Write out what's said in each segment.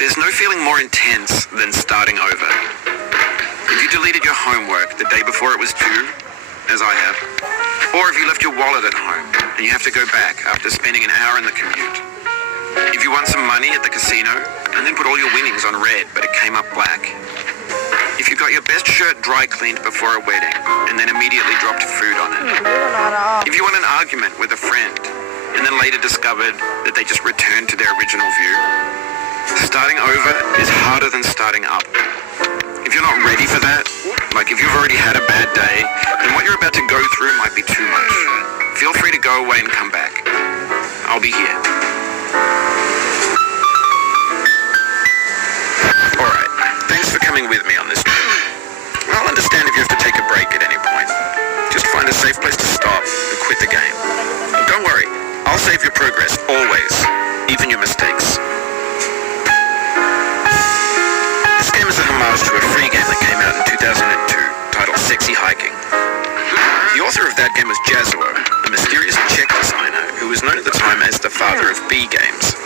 There's no feeling more intense than starting over. If you deleted your homework the day before it was due, as I have, or if you left your wallet at home and you have to go back after spending an hour in the commute. If you won some money at the casino and then put all your winnings on red but it came up black. If you got your best shirt dry cleaned before a wedding and then immediately dropped food on it. If you won an argument with a friend and then later discovered that they just returned to their original view. Starting over is harder than starting up. If you're not ready for that, like if you've already had a bad day, then what you're about to go through might be too much. Feel free to go away and come back. I'll be here. Alright, thanks for coming with me on this trip. I'll understand if you have to take a break at any point. Just find a safe place to stop and quit the game. Don't worry, I'll save your progress, always, even your mistakes. This game is a homage to a free game that came out in 2002, titled Sexy Hiking. The author of that game was Jazzuo, a mysterious Czech designer who was known at the time as the father of B games.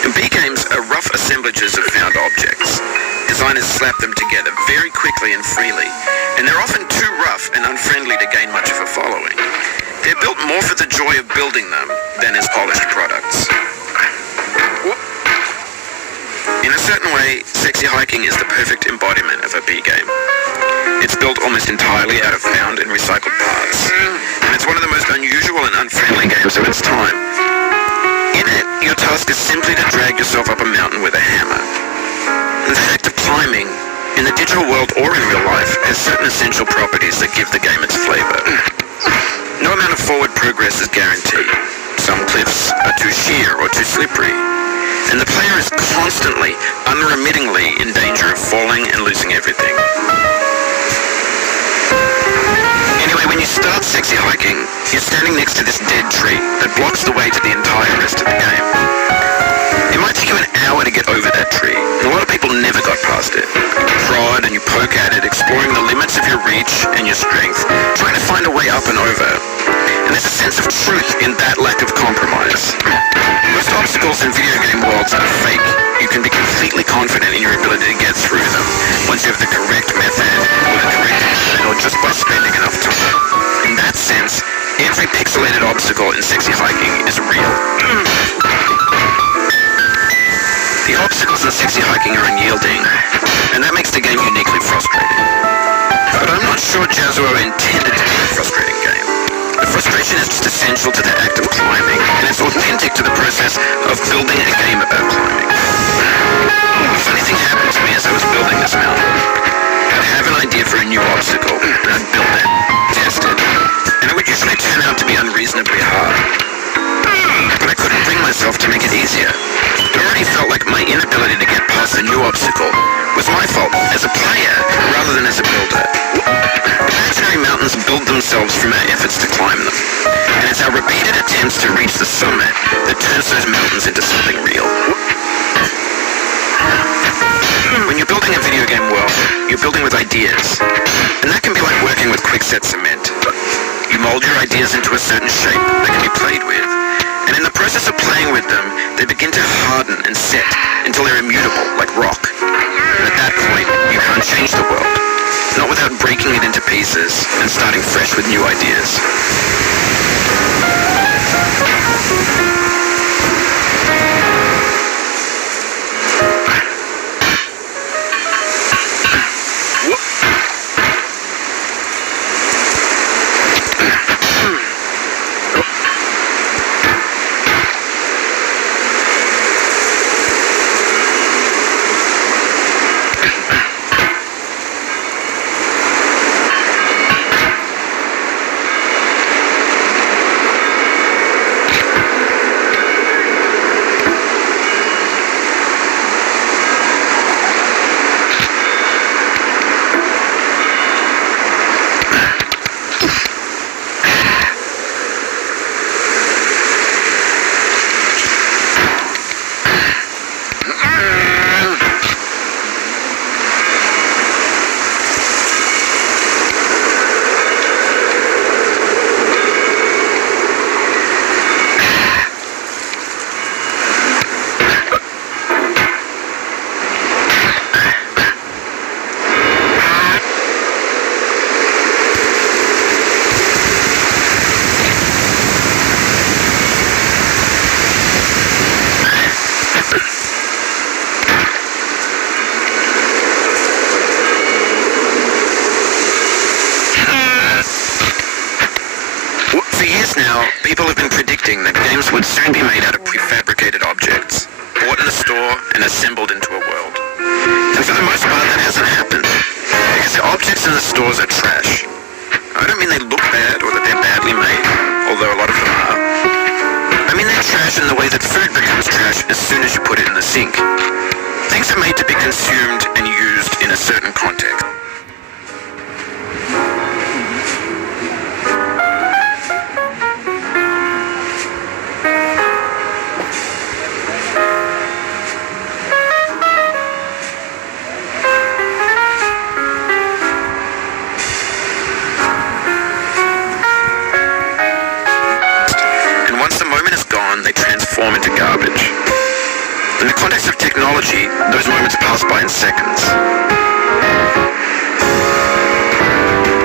And B games are rough assemblages of found objects. Designers slap them together very quickly and freely, and they're often too rough and unfriendly to gain much of a following. They're built more for the joy of building them than as polished products. In a certain way, Sexy Hiking is the perfect embodiment of a B game. It's built almost entirely out of found and recycled parts, and it's one of the most unusual and unfriendly games of its time. In it, your task is simply to drag yourself up a mountain with a hammer. And the act of climbing, in the digital world or in real life, has certain essential properties that give the game its flavor. No amount of forward progress is guaranteed. Some cliffs are too sheer or too slippery. And the player is constantly, unremittingly in danger of falling and losing everything. Anyway, when you start Sexy Hiking, you're standing next to this dead tree that blocks the way to the entire rest of the game. It might take you an hour to get over that tree, and a lot of people never got past it. You prod and you poke at it, exploring the limits of your reach and your strength, trying to find a way up and over. And there's a sense of truth in that lack of compromise. Most obstacles in video game worlds are fake. You can be completely confident in your ability to get through them once you have the correct method, or the correct method, or just by spending enough time. In that sense, every pixelated obstacle in Sexy Hiking is real. The obstacles in Sexy Hiking are unyielding, and that makes the game uniquely frustrating. But I'm not sure Jazzuo intended to be a frustrating game. The frustration is just essential to the act of climbing, and it's authentic to the process of building a game about climbing. A funny thing happened to me as I was building this mountain. I'd have an idea for a new obstacle, and I'd build it, test it, and it would usually turn out to be unreasonably hard. But I couldn't bring myself to make it easier. It already felt like my inability to get past a new obstacle was my fault as a player rather than as a builder. Imaginary mountains build themselves from our efforts to climb them, and it's our repeated attempts to reach the summit that turns those mountains into something real. When you're building a video game world, you're building with ideas, and that can be like working with quickset cement. You mold your ideas into a certain shape that can be played with, and in the process of playing with them, they begin to harden and set until they're immutable, like rock. And at that point, you can't change the world, not without breaking it into pieces and starting fresh with new ideas. objects, bought in a store and assembled into a world. And for the most part, that hasn't happened, because the objects in the stores are trash. I don't mean they look bad or that they're badly made, although a lot of them are. I mean they're trash in the way that food becomes trash as soon as you put it in the sink. Things are made to be consumed and used in a certain context. They transform into garbage. In the context of technology, those moments pass by in seconds.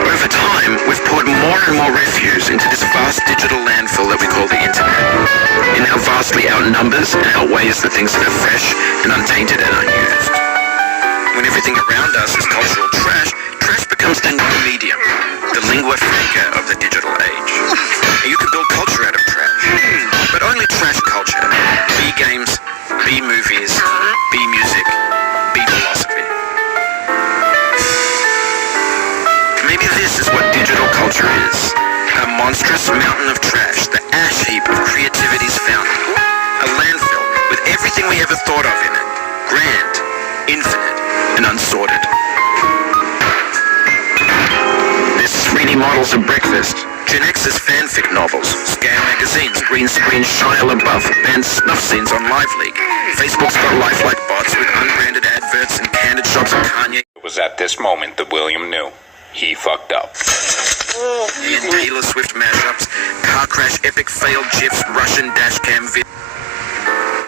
Over time, we've poured more and more refuse into this vast digital landfill that we call the internet. It now vastly outnumbers and outweighs the things that are fresh and untainted and unused. When everything around us is cultural trash, trash becomes the new medium, the lingua franca of the digital age. You can build culture out of trash, but only trash culture. Be games, be movies, be music, be philosophy. Maybe this is what digital culture is. A monstrous mountain of trash, the ash heap of creativity's fountain. A landfill with everything we ever thought of in it. Grand, infinite, and unsorted. There's 3D models of breakfast, Gen X's fanfic novels, scam magazines, green screen Shia LaBeouf, banned snuff scenes on LiveLeak. Facebook's got lifelike bots with unbranded adverts and candid shots of Kanye. It was at this moment that William knew. He fucked up. Taylor Swift mashups, car crash, epic failed GIFs, Russian dashcam vid.